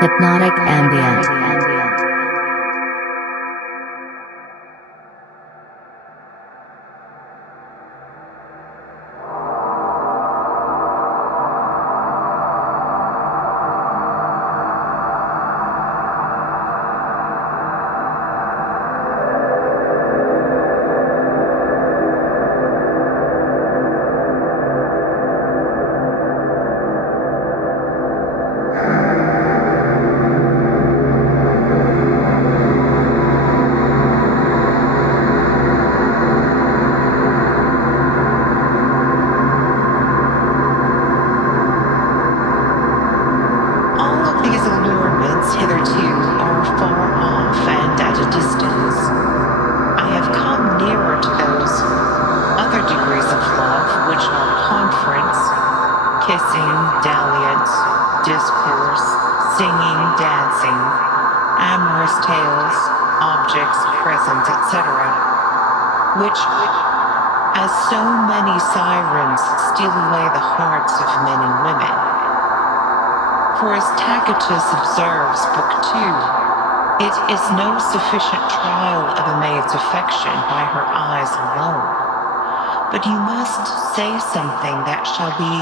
Hypnotic ambient. Hitherto are far off and at a distance. I have come nearer to those other degrees of love which are conference, kissing, dalliance, discourse, singing, dancing, amorous tales, objects, presents, etc., which, as so many sirens, steal away the hearts of men and women. For as Tacitus observes, Book 2, it is no sufficient trial of a maid's affection by her eyes alone, but you must say something that shall be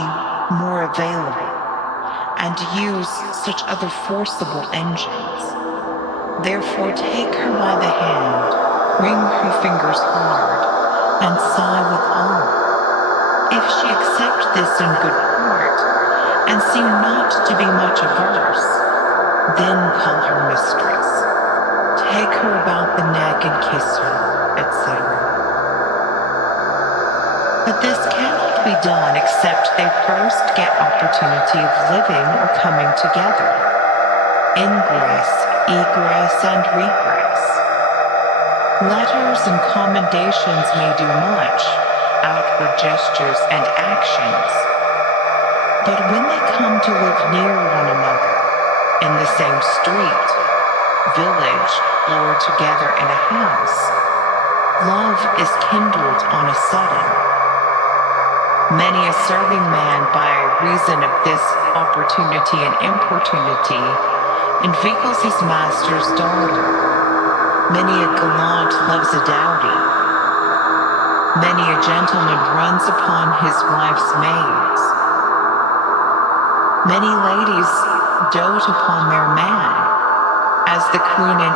more available, and use such other forcible engines. Therefore take her by the hand, wring her fingers hard, and sigh with all. If she accept this in good part, and seem not to be much averse, then call her mistress, take her about the neck and kiss her, etc. But this cannot be done except they first get opportunity of living or coming together, ingress, egress, and regress. Letters and commendations may do much, outward gestures and actions, but when they come to live near one another, in the same street, village, or together in a house, love is kindled on a sudden. Many a serving man, by reason of this opportunity and importunity, inveigles his master's daughter. Many a gallant loves a dowdy. Many a gentleman runs upon his wife's maids. Many ladies dote upon their man, as the queen in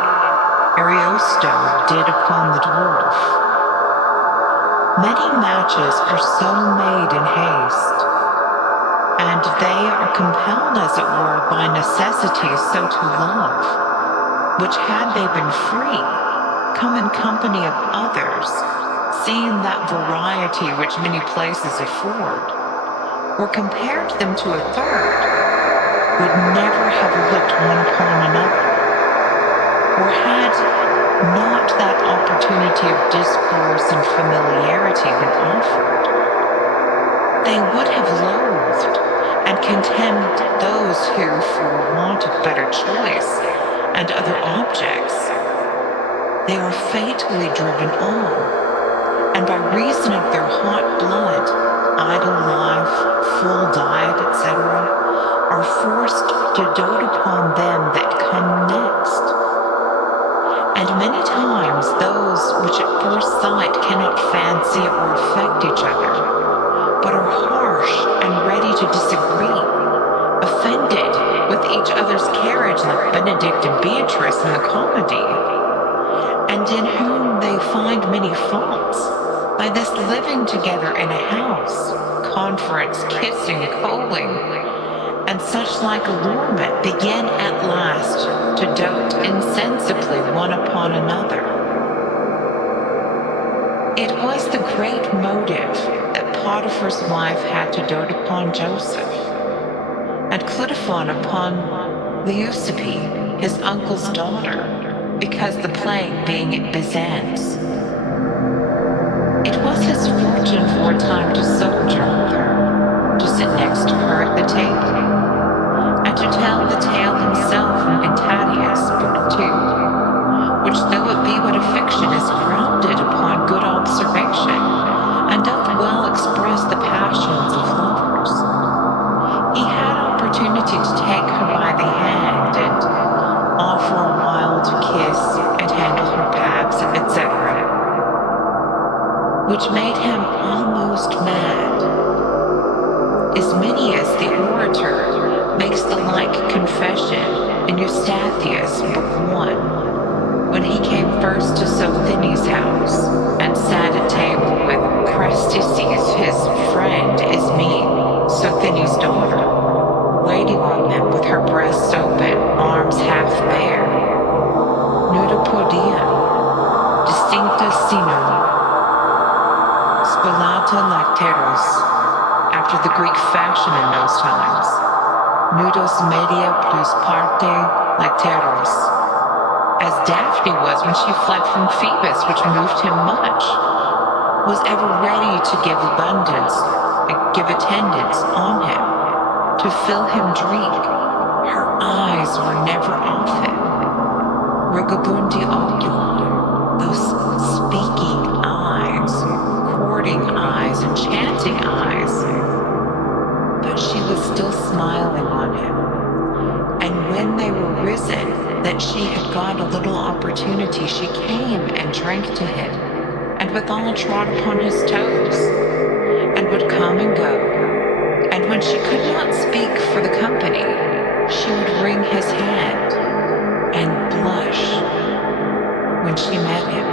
Ariosto did upon the dwarf. Many matches are so made in haste, and they are compelled, as it were, by necessity so to love, which had they been free, come in company of others, seeing that variety which many places afford, or compared them to a third, would never have looked one upon another, or had not that opportunity of discourse and familiarity been offered, they would have loathed and contemned those who, for want of better choice and other objects, they are fatally driven on, and by reason of their hot blood, idle life, full diet, etc., are forced to dote upon them that come next. And many times those which at first sight cannot fancy or affect each other, but are harsh and ready to disagree, offended with each other's carriage like Benedict and Beatrice in the comedy, and in whom they find many faults, by this living together in a house, conference, kissing, coaling, and such like allurement, begin at last to dote insensibly one upon another. It was the great motive that Potiphar's wife had to dote upon Joseph, and Clitophon upon Leucippe, his uncle's daughter, because the plague being at Byzance, it was his fortune for a time to sojourn with her, to sit next to her at the table, and to tell the tale himself in Tatius, Book 2, which though it be but a fiction, is grounded upon good observation, and doth well express the passions of lovers. He had opportunity to take her by the hand, and which made him almost mad. As many as the orator makes the like confession in Eustathius, Book 1, when he came first to Sothenes' house and sat at table with Chrystices, his friend, Ismene, Sothenes' daughter, waiting on them with her breasts open, arms half bare. Nuda podium, distincta sinum, spolata lacteros, after the Greek fashion in those times, nudos media plus parte lacteros, as Daphne was when she fled from Phoebus, which moved him much, was ever ready to give abundance, give attendance on him, to fill him drink. Her eyes were never off him. Rugabundi oculi, those speaking eyes, courting eyes, enchanting eyes. But she was still smiling on him. And when they were risen, that she had got a little opportunity, she came and drank to him, and withal trod upon his toes, and would come and go. And when she could not speak for the company, she would wring his hand and blush when she met him.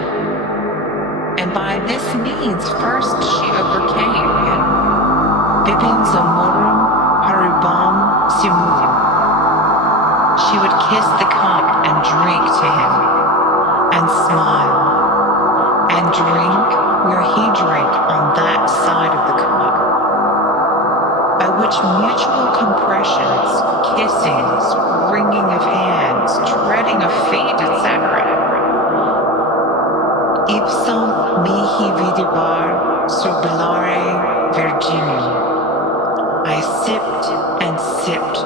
And by this means first she overcame him. Bibins amorum haribam simulum. She would kiss the cup and drink to him, and smile, and drink where he drank on that side of the cup, by which mutual compressions, kissings, wringing of hands, treading of feet, etc. Ipsum mihi videbar sorbillare virginum. I sipped and sipped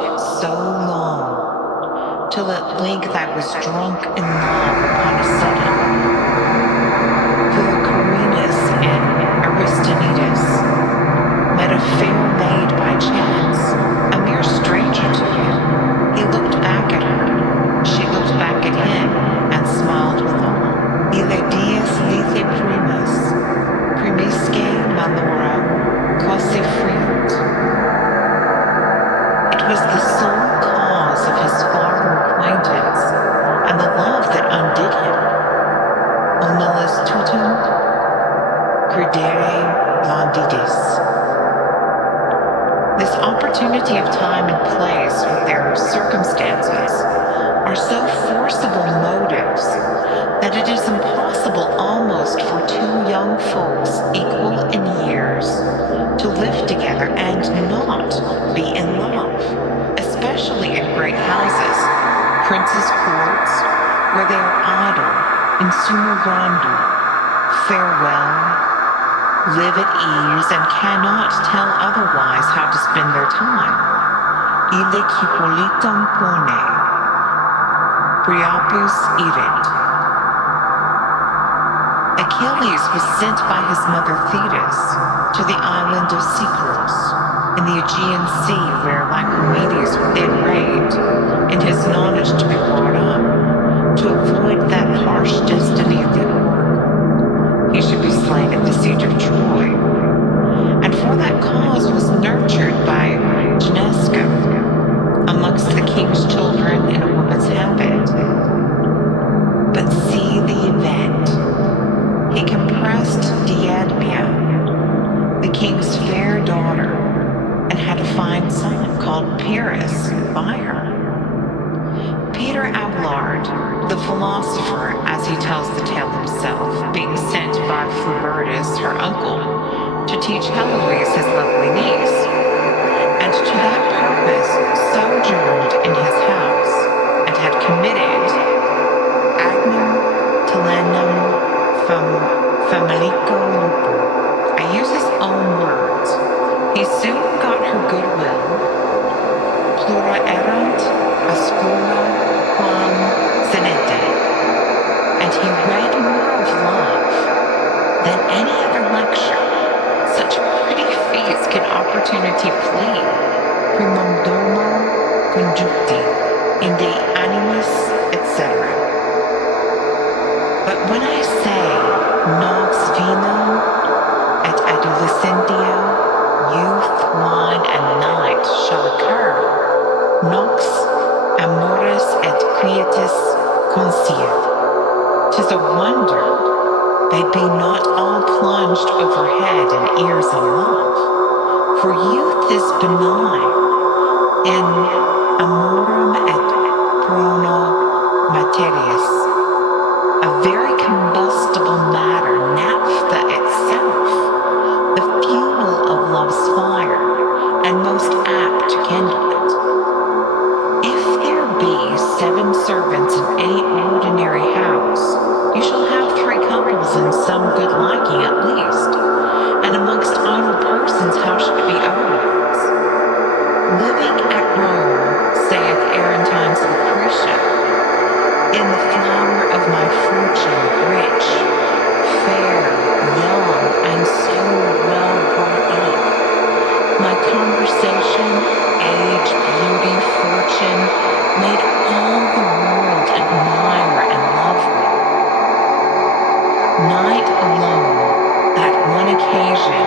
so long, till at length I was drunk in love upon a sudden. Philocorinus and Aristonides met a fair maid by chance, a mere stranger to him. He looked back at her, she looked back at him, and smiled withal. Ille dies lithe primus, primisque malora, cose friunt. It was the sole cause of his farther acquaintance, and the love that undid him. Omnilus tutum credere blondidis. This opportunity of time and place with their circumstances are so forcible motives that it is impossible almost for two young folks equal in years to live together and not be in love, especially in great houses, princes' courts, where they are idle, in sumo grandu, farewell, live at ease, and cannot tell otherwise how to spend their time. Ille cipolitam pone, priapus irit. Achilles was sent by his mother Thetis to the island of Cyprus, in the Aegean Sea, where Lycomedes then reigned, in his knowledge to be brought up, to avoid that harsh destiny of the orc. He should be slain at the siege of Troy, and for that cause was nurtured by Genesco, amongst the king's children in a woman's habit. But see the event. He compressed Diadmia, the king's fair daughter, and had a fine son called Pyrrhus by her. Peter Abelard, the philosopher, as he tells the tale himself, being sent by Phlebertus, her uncle, to teach Heloise, his lovely niece, and to that purpose sojourned in his house, and had committed agnum telenum famelico lupo. I use his own words. He soon got her goodwill. Plura erant ascula quam senente. And he read more of love than any other lecture. Such pretty feats can opportunity plead. Primum domo conjuncti, in de animis, etc. But when I say nox vino Nox amores et quietus consciet. 'Tis a wonder they be not all plunged over head and ears in love, for youth is benign in amorum et prono materiis, a very combustible matter, naphtha itself, the fuel of love's fire, and most apt to kindle it. If there be 7 servants in any ordinary house, you shall have 3 couples in some good liking at least, and amongst idle persons how should it be otherwise? Living at Rome, saith Arentine's Lucretia, in the flower of my fortune, rich, fair, young, and so well brought up, my conversation, age, beauty, fortune, made all the world admire and love me. Night alone, that one occasion,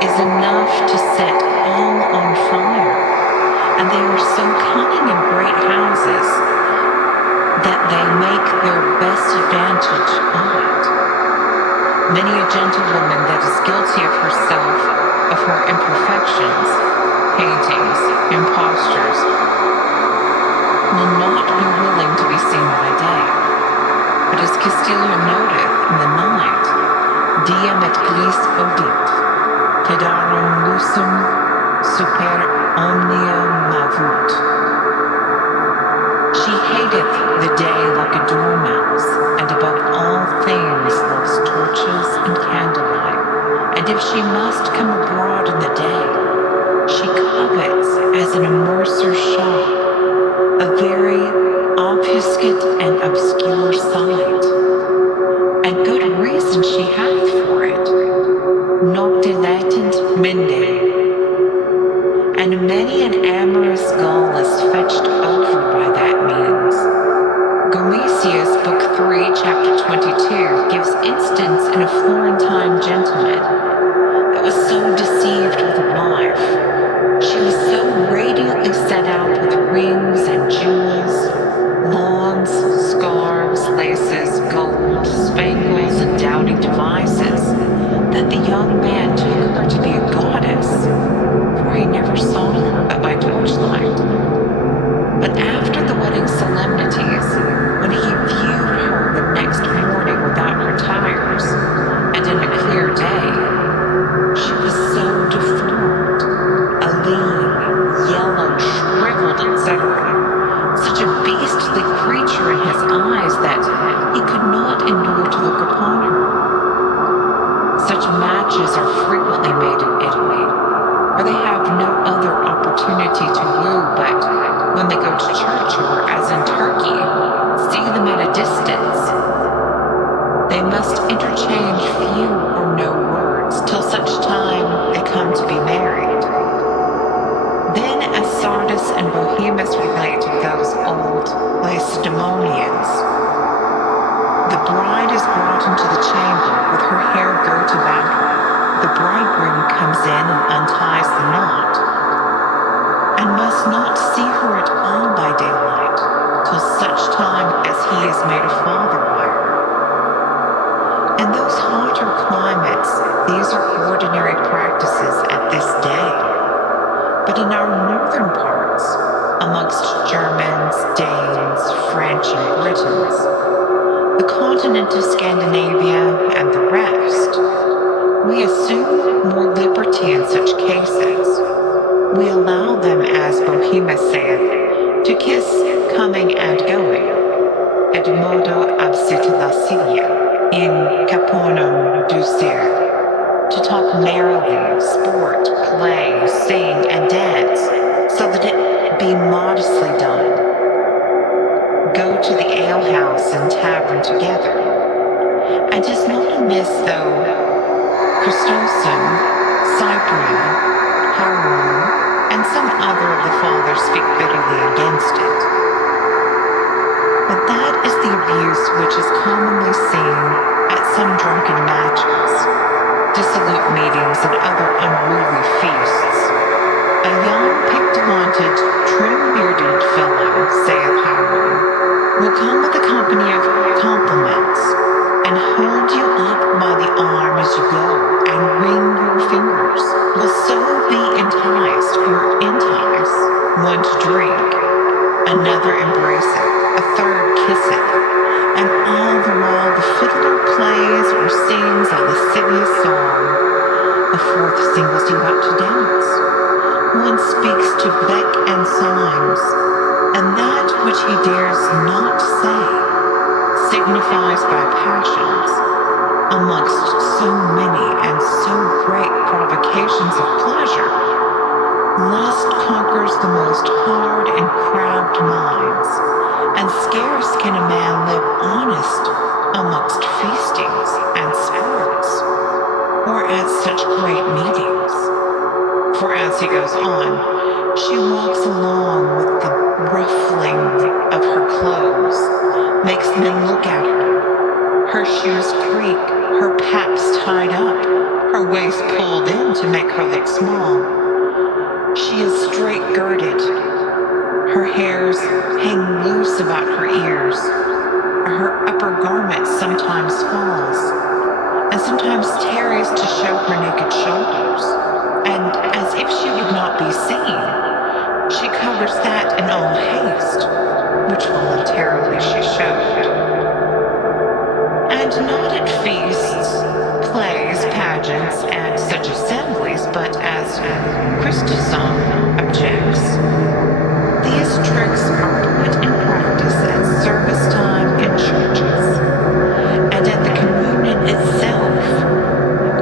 is enough to set all on fire, and they are so cunning in great houses that they make their best advantage of it. Many a gentlewoman that is guilty of herself, of her imperfections, paintings, impostures, will not be willing to be seen by day, but as Castilio noteth in the night, diem et glis odit, pedarum lusum super omnia mavut. She hateth the day like a dormouse, and above all things loves torches and candlelight, and if she must come abroad in the day, she covets as in a mercer's shop, a very obfuscate and obscure sight, and good reason she hath for it. Nocte latent mende, and many an amorous gull is fetched over by that means. Gomesius, Book 3, Chapter 22, gives instance in a Florentine gentleman that was so deceived with a wife. She was so radiantly set out with rings and jewels, lawns, scarves, laces, gold, spangles, and dowdy devices, that the young man took her to be a goddess, for he never saw her but by torchlight. But after the wedding solemnities, when he viewed her the next morning without her tires, and in a clear day, she was so deformed, a lean, yellow, shriveled, etc., such a beastly creature in his eyes that he could not endure to look upon her. Such matches are frequently made in Italy, for they have no other opportunity to woo but when they go to church or, as in Turkey, see them at a distance. They must interchange few or no words till such time they come to be married. Then, as Sardis and Bohemus relate of those old Lacedaemonians, the bride is brought into the chamber with her hair girt about her. The bridegroom comes in and unties the knot, and must not see her at all by daylight, till such time as he is made a father by her. In those hotter climates, these are ordinary practices at this day. But in our northern parts, amongst Germans, Danes, French, and Britons, the continent of Scandinavia, and the rest, we assume more liberty in such cases. We allow them, as Bohemus saith, to kiss coming and going, et modo absit lascilia, in caponum ducere, to talk merrily, sport, play, sing, and dance, so that it be modestly done. Go to the alehouse and tavern together, and 'tis not amiss though Chrysostom, Cyprian, Hieron, and some other of the fathers speak bitterly against it. But that is the abuse which is commonly seen at some drunken matches, dissolute meetings, and other unruly feasts. A young, pigtalented, trim-bearded one to drink, another embraceth, a third kisseth, and all the while the fiddler plays or sings a lascivious song. A fourth singles you out to dance. One speaks to beck and signs, and that which he dares not say signifies by passions. Amongst so many and so great provocations of pleasure, lust conquers the most hard and crabbed minds, and scarce can a man live honest amongst feastings and sports, or at such great meetings. For as he goes on, she walks along with the ruffling of her clothes, makes men look at her shoes creak, her paps tied up, her waist pulled in to make her look small. She is straight-girded. Her hairs hang loose about her ears. Her upper garment sometimes falls, and sometimes tarries to show her naked shoulders. And as if she would not be seen, she covers that in all haste, which voluntarily she showed. And not at feasts, plays, pageants, and such assemblies, but as Christison objects, these tricks are put in practice at service time in churches, and at the communion itself.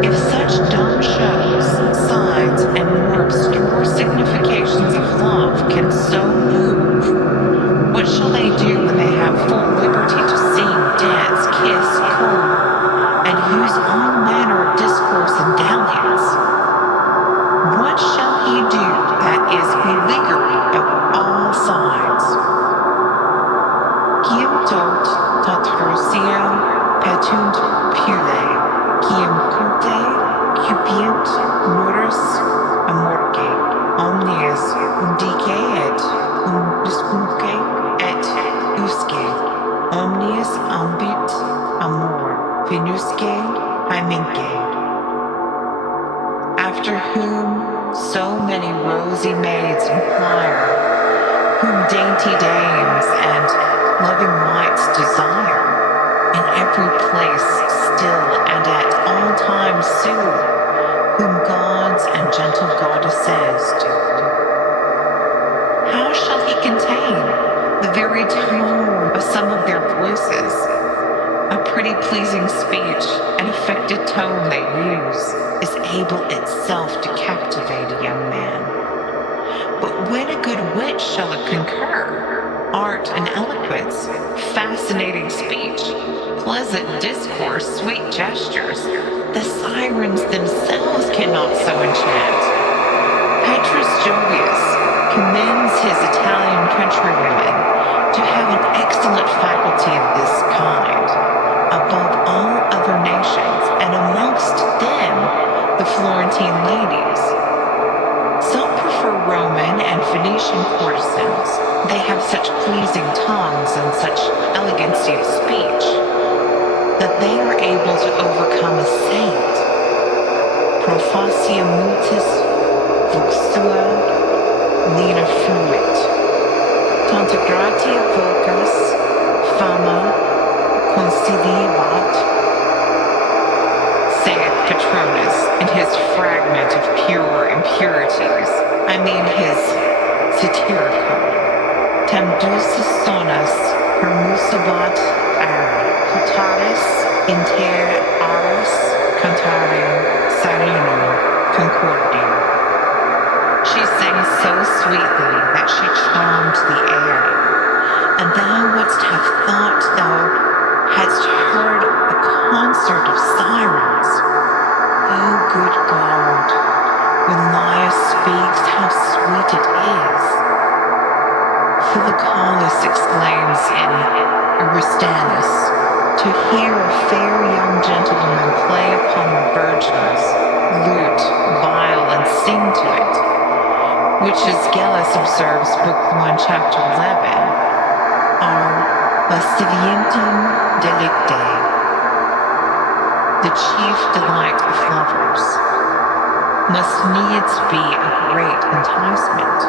If such dumb shows, signs, and more obscure significations of love can so move, what shall they do when they have full liberty to sing, dance, kiss, call, and use all manner of discourse and dalliance? What shall he do that is beleaguered of all sides? Quium tot tatrosio petunt pule, quium cute cupient nuris amorque, omnes undique et undiscunque et usque, omnes ambit amor, venusque hyminque. After whom so many rosy maids inquire, whom dainty dames and loving wights desire, in every place still and at all times sue, whom gods and gentle goddesses do. How shall he contain the very tone of some of their voices? A pretty pleasing speech, an affected tone they use, is able itself to captivate a young man. But when a good wit shall it concur, art and eloquence, fascinating speech, pleasant discourse, sweet gestures, the sirens themselves cannot so enchant. Petrus Jovius commends his Italian countrywomen to have an excellent faculty of this kind, above all other nations, and amongst them the Florentine ladies. Some prefer Roman and Phoenician courtesans. They have such pleasing tongues and such elegancy of speech that they are able to overcome a saint. Profacia multis vuxua nina fuit. Tanta gratia vocas fama conciliabat, saith Petronus in his fragment of pure impurities, I mean his Satyricon. Tam dulcis sonas permusabat ara, putaris inter aras cantare serenum concordium. She sang so sweetly that she charmed the air, and thou wouldst have thought thou hadst heard a concert of sirens. O good God, when Laius speaks, how sweet it is! Philocolus exclaims in Aristaeus, to hear a fair young gentlewoman play upon the virgins, lute, viol, and sing to it, which, as Gellus observes, Book 1, Chapter 11, are lascivientum delicte, the chief delight of lovers, must needs be a great enticement,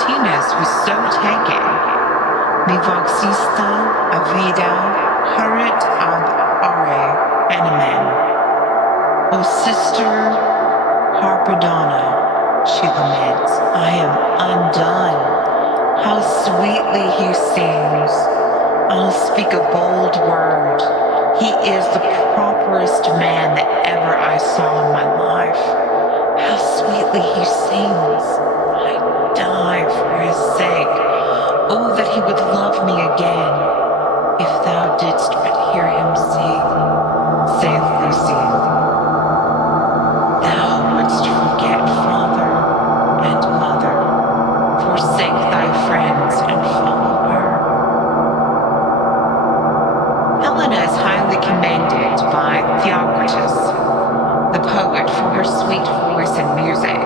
Martinez was so taken. Mi voxista a vida harit ab are enemen. O sister Harpadonna, she laments, I am undone. How sweetly he sings. I'll speak a bold word. He is the properest man that ever I saw in my life. How sweetly he sings. I die for his sake. Oh, that he would love me again. If thou didst but hear him sing, saith Lucian. Thou wouldst forget father and mother, forsake thy friends and follow her. Helena is highly commended by Theocritus, the poet, for her sweet voice and music.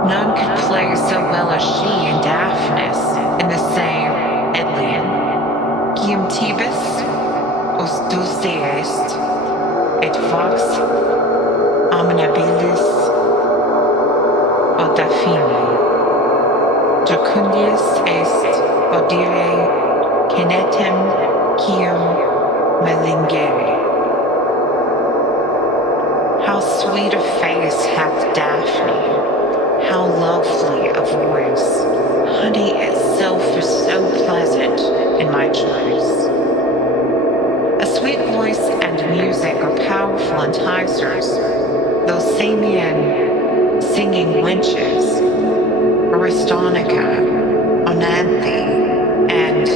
None could play so well as she and Daphnis in the same Edlian. Quium tibus os dulce est, et vox aminabilis o Daphne. Jocundius est audire canetem quium melingere. How sweet a face hath Daphne, how lovely a voice. Honey itself is so pleasant in my choice. A sweet voice and music are powerful enticers. Those Samian singing wenches, Aristonica, Onanthe, and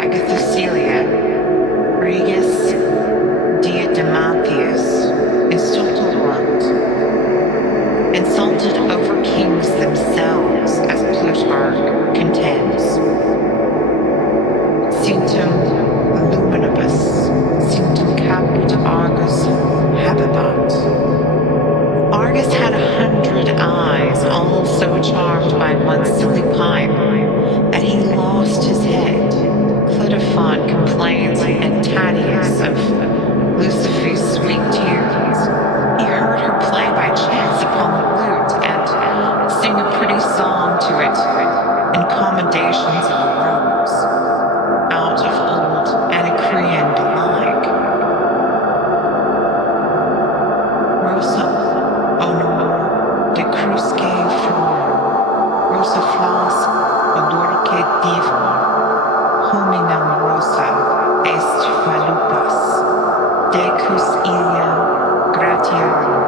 Agathocleia, Regus, Diademathius, insulted over kings themselves, as Plutarch contends. Cinctum luminibus, cinctum caput Argus habibat. Argus had 100 eyes, all so charmed by one silly pipe that he lost his head. Clitophon complains in Tatius of Lucifer's sweet tunes. He heard her play by chance upon the lute and sing a pretty song to it in commendations of a rose, out of old Anacreon belike. Rosa honor de crusque flor, rosa flas odorque divor, hominum rosa est falupas, decus ilia gratiarum,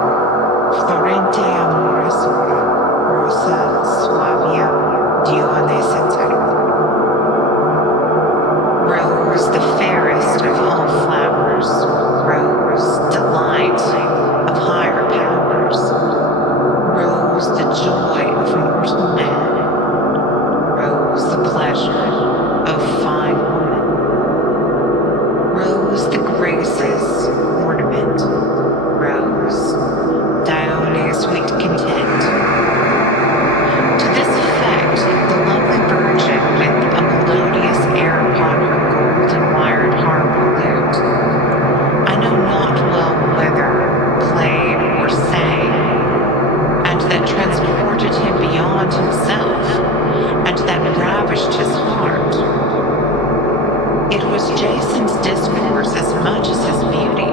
florente amoris ora, rosa suavium dionesenterum. Rose, the fairest of all flowers, rose, delight of higher powers, rose, the joy of mortal man, rose, the pleasure of fine woman, rose, the graces, ornament, rose, Dione's sweet content. To this effect, the lovely virgin, with a melodious air upon her golden-wired harp lute, I know not well whether played or sang, and that transported him beyond himself, and that ravished his heart. It was Jason's discourse as much as his beauty,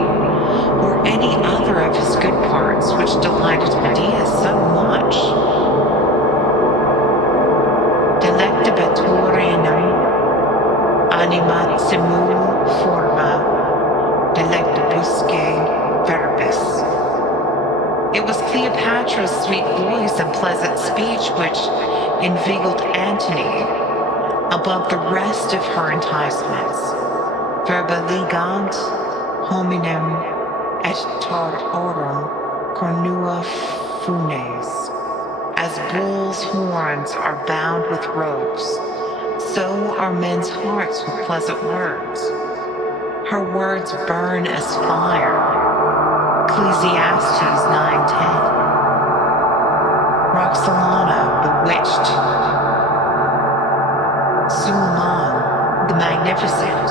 or any other of his good parts, which delighted Medea so much. Delectabatur animat simul forma, delectabusque verbis. It was Cleopatra's sweet voice and pleasant speech which inveigled Antony above the rest of her enticements. Verbaligant hominem et tororum cornua funes. As bulls' horns are bound with ropes, so are men's hearts with pleasant words. Her words burn as fire. Ecclesiastes 9:10. Roxolana bewitched Suleiman the Magnificent,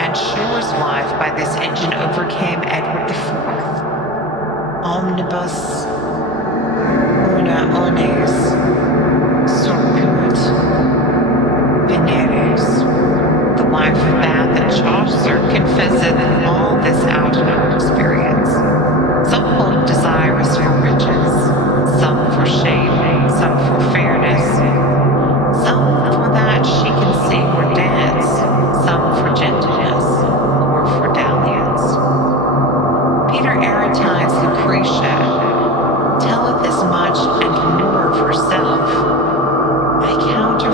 and Shore's wife by this engine overcame Edward IV. Omnibus una ones sorpura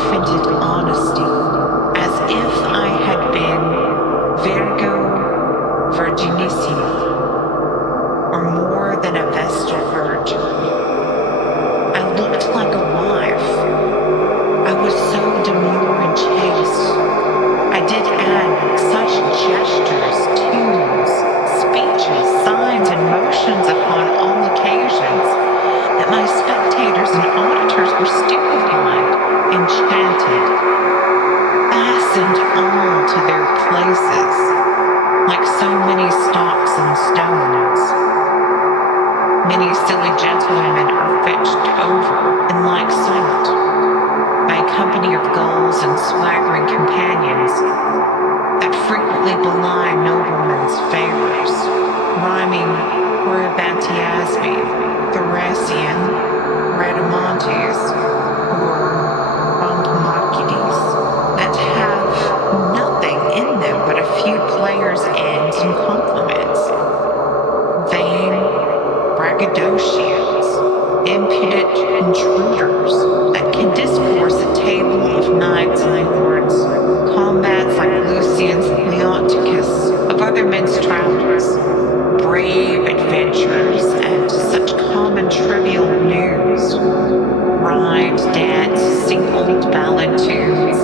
unfettered honesty, as if I had been Virgo Virginissima, or more than a Vestal Virgin. I looked like a wife. I was so demure and chaste. I did add such gestures, tunes, speeches, signs, and motions upon all occasions that my spectators and auditors were stupefied, enchanted, fastened all to their places, like so many stocks and stones. Many silly gentlewomen are fetched over, and like salt, by a company of gulls and swaggering companions that frequently belie noblemen's favors, rhyming Corybantiasmi, Thracian, Rhadamantes, or Bampomachides, that have nothing in them but a few players' ends and compliments. Vain braggadocians, impudent intruders that can discourse a table of knights and lords, combats like Lucian's Leonticus, of other men's travels, brave adventures, and such common trivial news, ride, dance, sing old ballad tunes,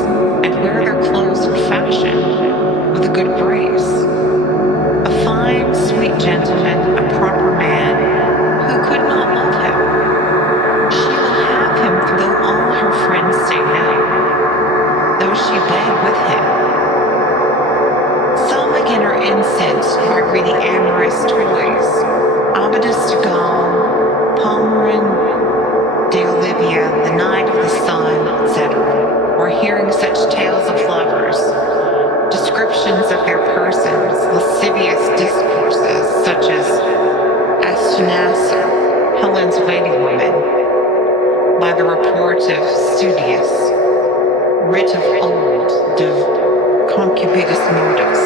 and wear their clothes in fashion, with a good grace. A fine, sweet gentleman, a proper man, who could not love him. She will have him though all her friends say no, though she beg with him. Some again are incensed by greedy amorous toys, Amadis de Gaul, Palmerin de Olivia, the Knight of the Sun, etc., or hearing such tales of lovers, descriptions of their persons, lascivious discourses, such as Astunassa, Helen's waiting woman, by the report of Studius, writ of old, de concubidis modus,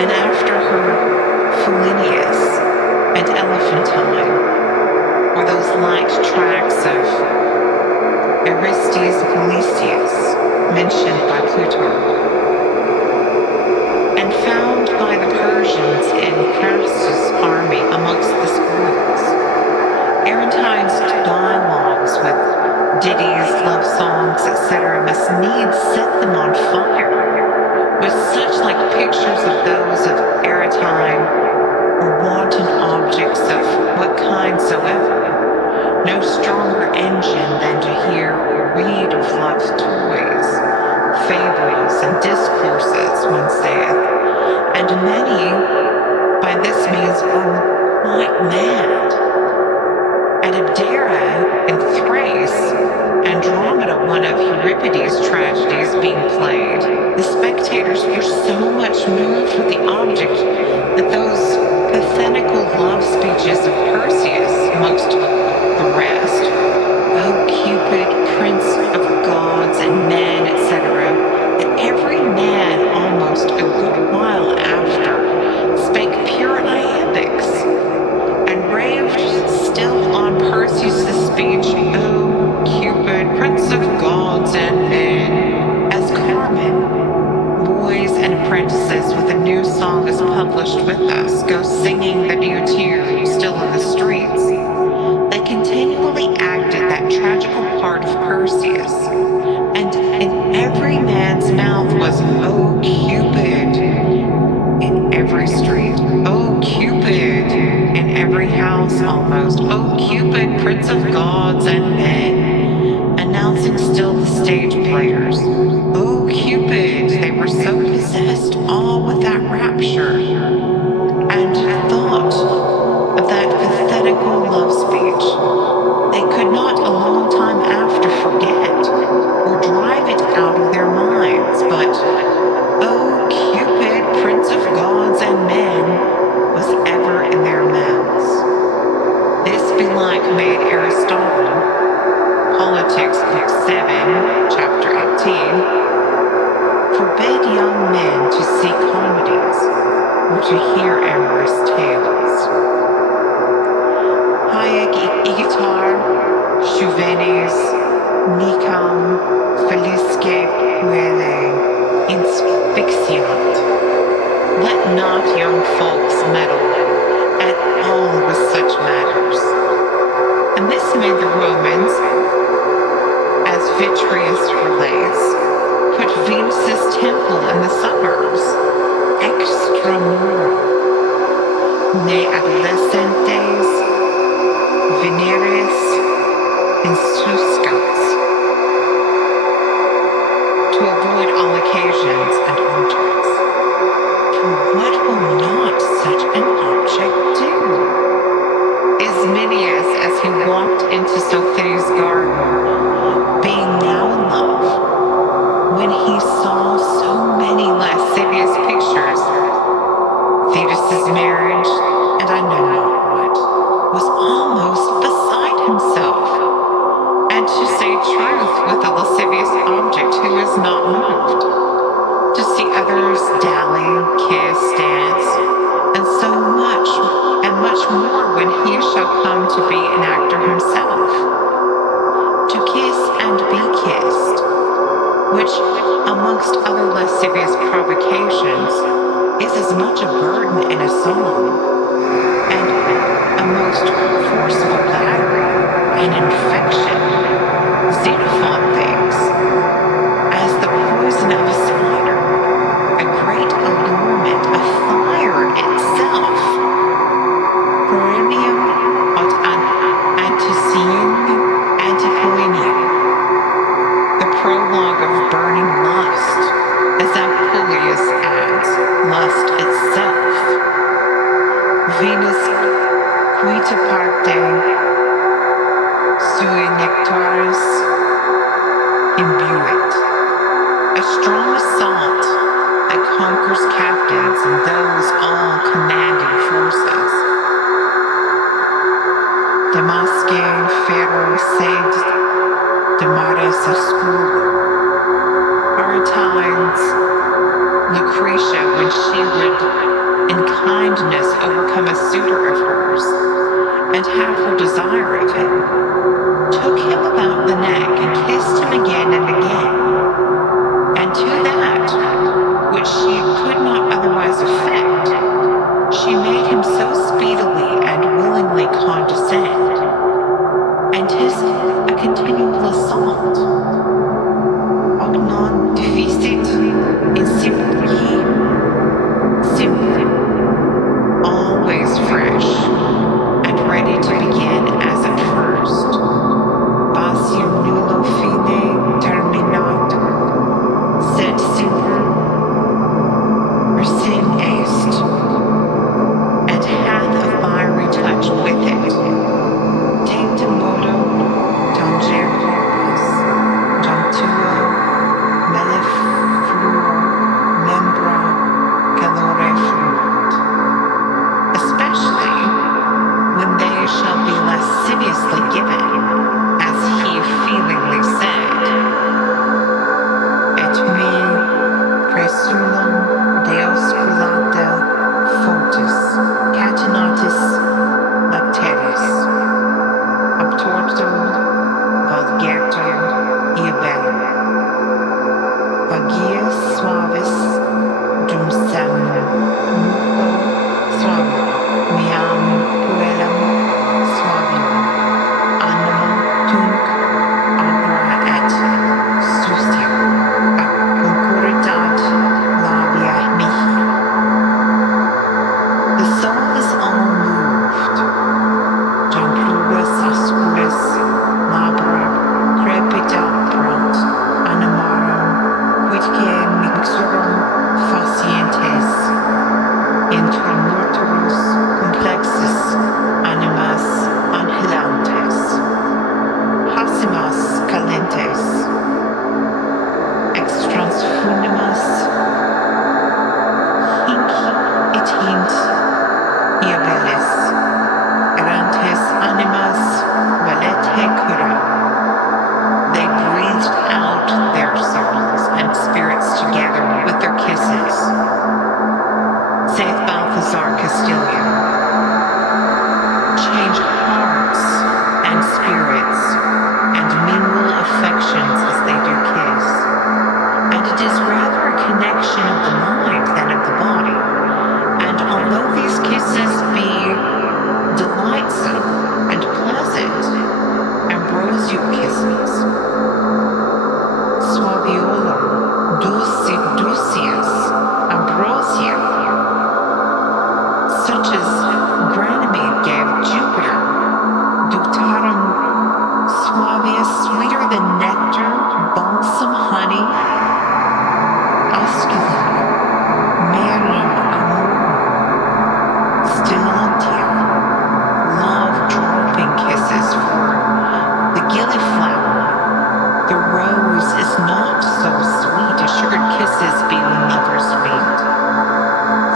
and after her Fulinius and Elephantine, or those light tracts of Aristes Gelasius, mentioned by Plutarch, and found by the Persians in Crassus' army amongst the schools. Arantine's dialogues with ditties, love songs, etc. must needs set them on fire, with such like pictures of those of Aretine, or wanton objects of what kind soever. No stronger engine than to hear or read of love's toys, fables, and discourses, one saith, and many by this means are quite mad. At Abdera in Thrace, Andromeda, one of Euripides' tragedies, being played, the spectators were so much moved with the object that those pathetical love speeches of Perseus, amongst the rest, O Cupid, Prince of gods and men, etc., that every man almost a good while after spake pure iambics, and raved still on Perseus' speech, O Cupid, Prince of gods and men, as Carmen, boys and apprentices with a new song is published with us, go singing the new tune still in the streets. They continually acted that tragical part of Perseus, and in every man's mouth was, O Cupid, in every street, O Cupid, in every house almost, O Cupid, Prince of gods and men, announcing still the stage players, O Cupid. They were so possessed all with that rapture, and thought of that pathetical love speech, they could not a long time after forget, or drive it out of their minds, but, O Cupid, Prince of gods and men, was ever in their mouths. This belike made Aristotle, Politics, Book 7, Chapter 18, forbid young men to see comedies, or to hear amorous tales. Haec igitar, juvenes, nicam, felicis not young folks meddle at all with such matters. And this made the Romans, as Vitruvius relates, put Venus's temple in the suburbs, extramural, ne adolescentes, veneres, insuscats, to avoid all occasions and objects. For what will not such an object do? Ismenias, as he walked into Sophia's garden, being now in love, when he saw so many lascivious pictures, Thetis's marriage, and I know not what, was almost beside himself. And to say truth with a lascivious object who is not moved, to see others dally, kiss, dance, and so much, and much more when he shall come to be an actor himself, to kiss and be kissed, which, amongst other lascivious provocations, is as much a burden in a song, and a most forcible battery, an infection, Xenophon thinks, as the poison of a spider, a great allurement, a fire itself. Perennium aut antipoenium, the prologue of burning lust, as Apuleius adds, lust itself. Venus quita parte sui nectaris imbuit, a strong assault that conquers captains and those all commanding forces. Damasque ferro sed de maris oscuro. Aretines, Lucretia, when she would in kindness overcome a suitor of hers, and have her desire of him, took him about the neck and kissed him again and again, and to that, which she could not otherwise effect, she made him so speedily and willingly condescend, and 'tis a continual assault. Hoc non deficit insipui, simple, always fresh, and ready to begin as at first. Basium nullo fine termini Theolum, Ducius, Ambrosia, such as Ganymede gave Jupiter, Ductarum suavius, sweeter than nectar, balsam honey, Oscula, Marum amorum, Stellantia, love dropping kisses for the gilliflower. The rose is not so sweet, as sugared kisses be when lovers meet.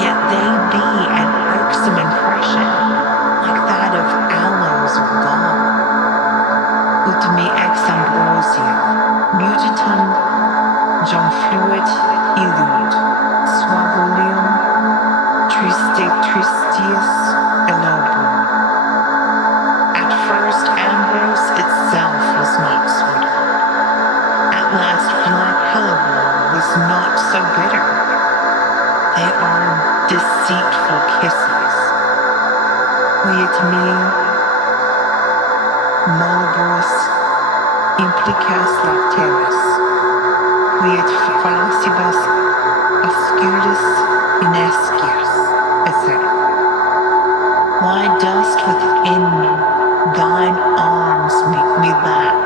Yet they be an irksome impression, like that of aloes or gall. Ut me ex ambrosia, mutatum jumfluit illud, suavulium, tristius elobrum. At first, ambrose itself was not sweeter. At last, black hellebore was not so bitter. They are deceitful kisses. Quiet me, molibus, implicas lacteris, quiet falsibus, osculus, inescius, etc. Why dost within thine arms make me laugh,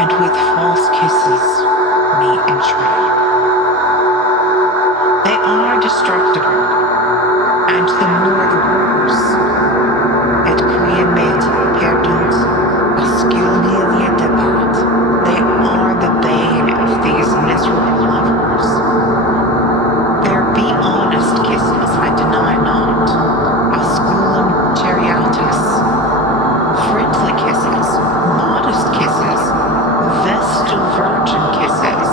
and with false kisses me entreat? They are destructible, and the more the worse. Et quia met perdunt osculilia debat. They are the bane of these miserable lovers. There be honest kisses, I deny not, osculum chariatus, friendly kisses, modest kisses, vestal virgin kisses,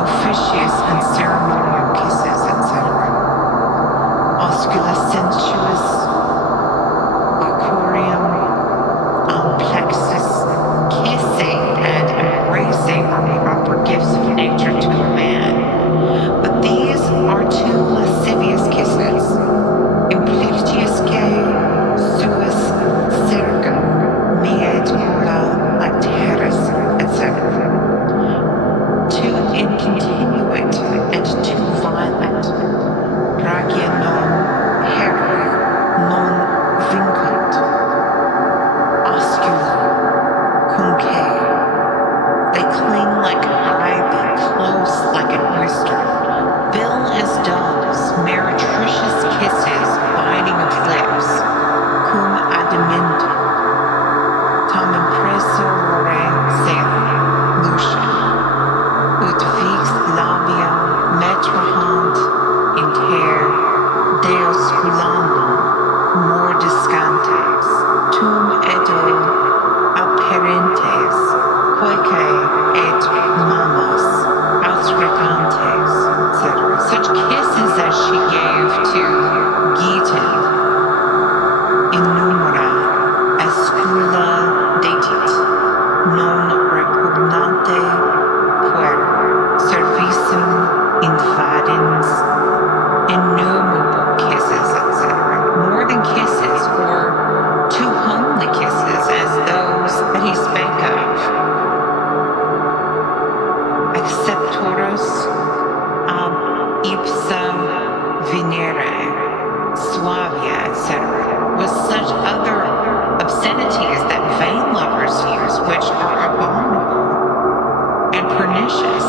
officious and ceremonial kisses, etc. Oscula sensuous, Bacorium, amplexus, kissing and embracing are proper gifts of nature to a man. But these are two lascivious kisses, impliciusque suis serga, miet ula lacteris, etc. Too incontinuate and too violent. Bragia non hera, non vincunt. Oscula, cunque. They cling like ivy, close like an oyster. Bill as doves, meretricious kisses, biting of lips. Cum adamendum. Tam impressore saith Lucian. Ut vix labia metrahant inter deosculandum mordiscantes, tum edo apparentes, coique et mamas ausretantes, etc. Such kisses as she gave to Geten, innumera escula detit, non repugnante puer servicium invadens, innumerable kisses, etc. More than kisses, or too homely kisses as those that he spake of. Acceptorus ab ipsa venere, suavia, etc. with such other obscenities that vain lovers use, which are abominable and pernicious.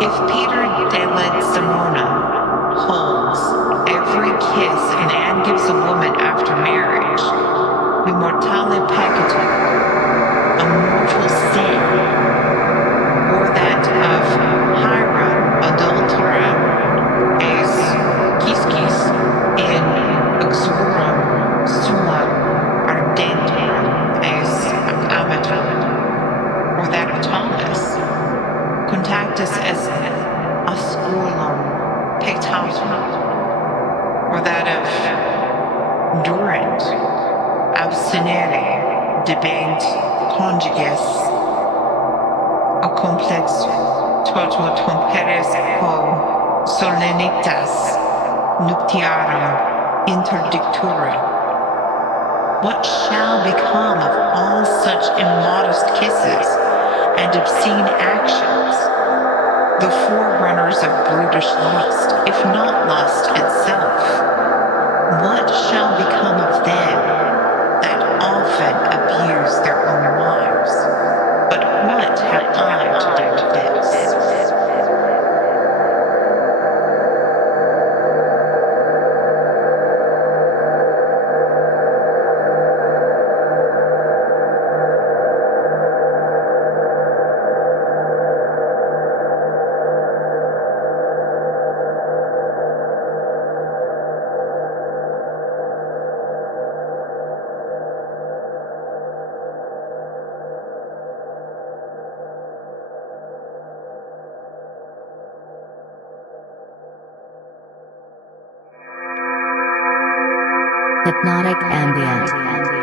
If Peter de Ledsamona holds every kiss a man gives a woman after marriage, immortale peccatum, a mortal sin, or that of Hira adultera as quisquis in exurum suam ardentum as amatum, or that of Thomas, contactus as osculum pectatum, or that of Durant, abstinere, debent conjuges, a complex toto temperes quo solennitas nuptiarum interdictura. What shall become of all such immodest kisses and obscene actions? the forerunners of brutish lust, if not lust itself. What shall become of them that often abuse their own wives? But what have I to do with this? Hypnotic ambient.